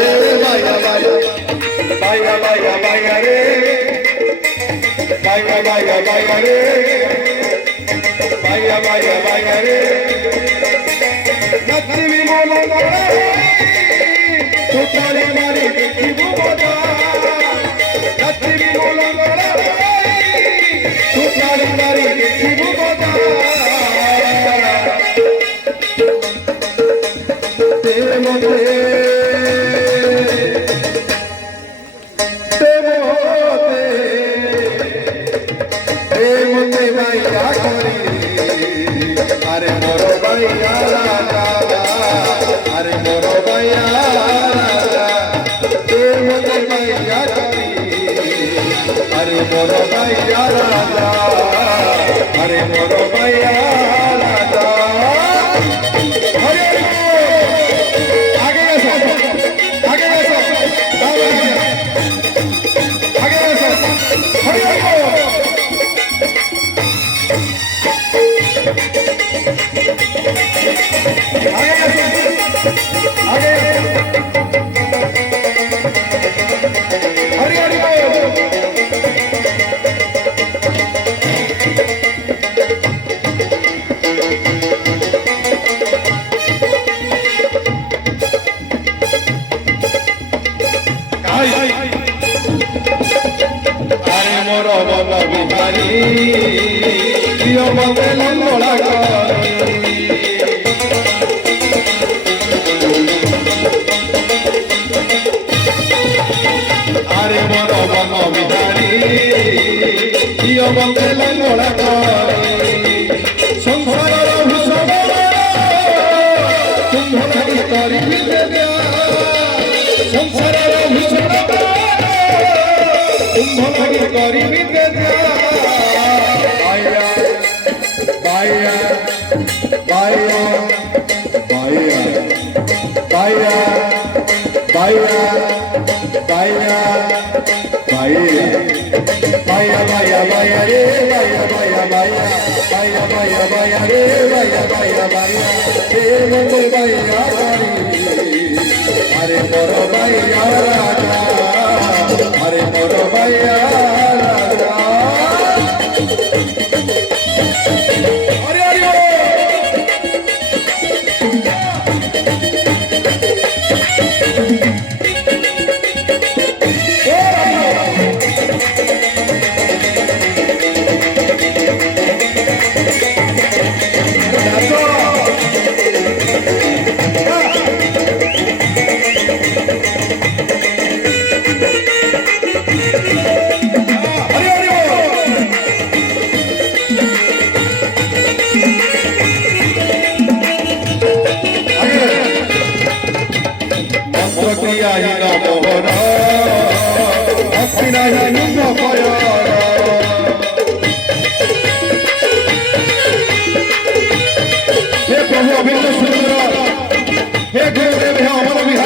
রে বাইয়া বাইয়া বাইয়া বাইয়া বাইয়া রে বাইয়া বাইয়া বাইয়া রে বাইয়া বাইয়া বাইয়া রে নথিবি মনো করে তুতারে মারি দেখিবু মজা নথিবি মনো করে তুতারে মারি দেখিবু মজা अरे मोरो भैया राजा अरे मोरो भैया राजा मोरे भैया अरे मोरो भैया राजा अरे मोरो भैया राजा आगे आगे अरे मोरो बाबा बिहारी यो बंदे लंगोड़ा अरे मोरो बाबा बिहारी यो बंदे लंगोड़ा संसार भूषण तुम भरी करी विद्या संसार भूषण तुम भरी करी विद्या बाया बाया बाया बाया बाया बाया बाया बाया बाया बाया बाया रे बाया बाया बाया बाया बाया बाया रे बाया बाया बाया रे मोरे बाया अरे मोरो बाया राजा अरे मोरो बाया राजा अरे अरे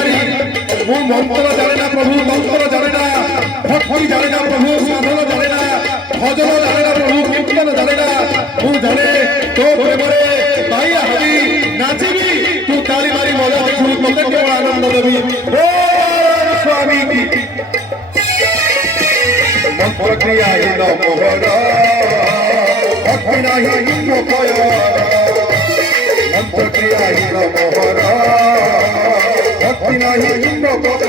मंत्र जाने ना प्रभु मंत्र जाने ना भक्ति जाने ना प्रभु साधन जाने ना भजन जाने ना प्रभु कीर्तन जाने ना तू जाने तो प्रेमरे भाइया हबी नाचिबी तू ताली मारी मजा देखू तोते केवल आनंद देबी ओ स्वामी की मंत्र क्रिया इन मोहर भक्ति नाही इन कय मंत्र क्रिया इन मोहर भक्ति नाही इन कय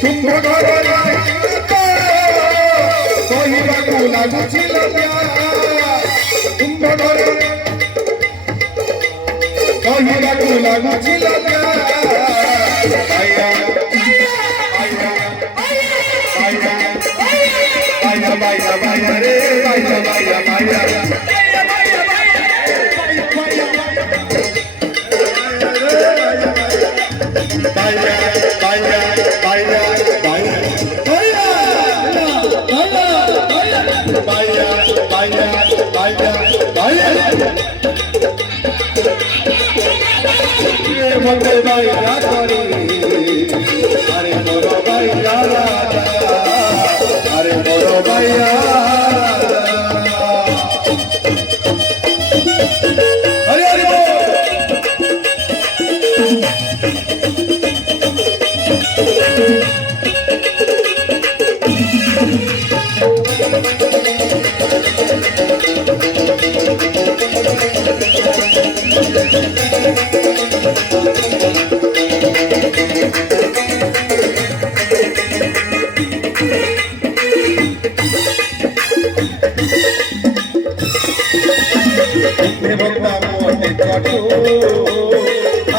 तुम भगवान कहबाकू लागुछि लज्जा तुम भगवान कहबाकू लागुछि लज्जा आया आया आया आया बाया बाया रे बाया बाया बाया मंगल भाई राजवाड़ी अरे मोरो भाई राजा अरे मोरो भाई अरे अरे বন্ধা মোটে চটু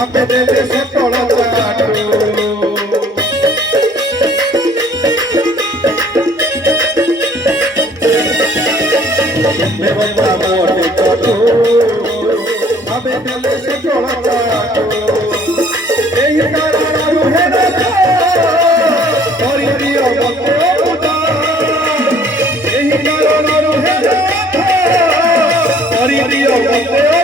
আপে দেবে সটল চাটু বন্ধা মোটে চটু আপে দেবে সটল চাটু এই তারা রুহে না করি দিও বন্ধে উদা এই তারা রুহে না করি দিও বন্ধে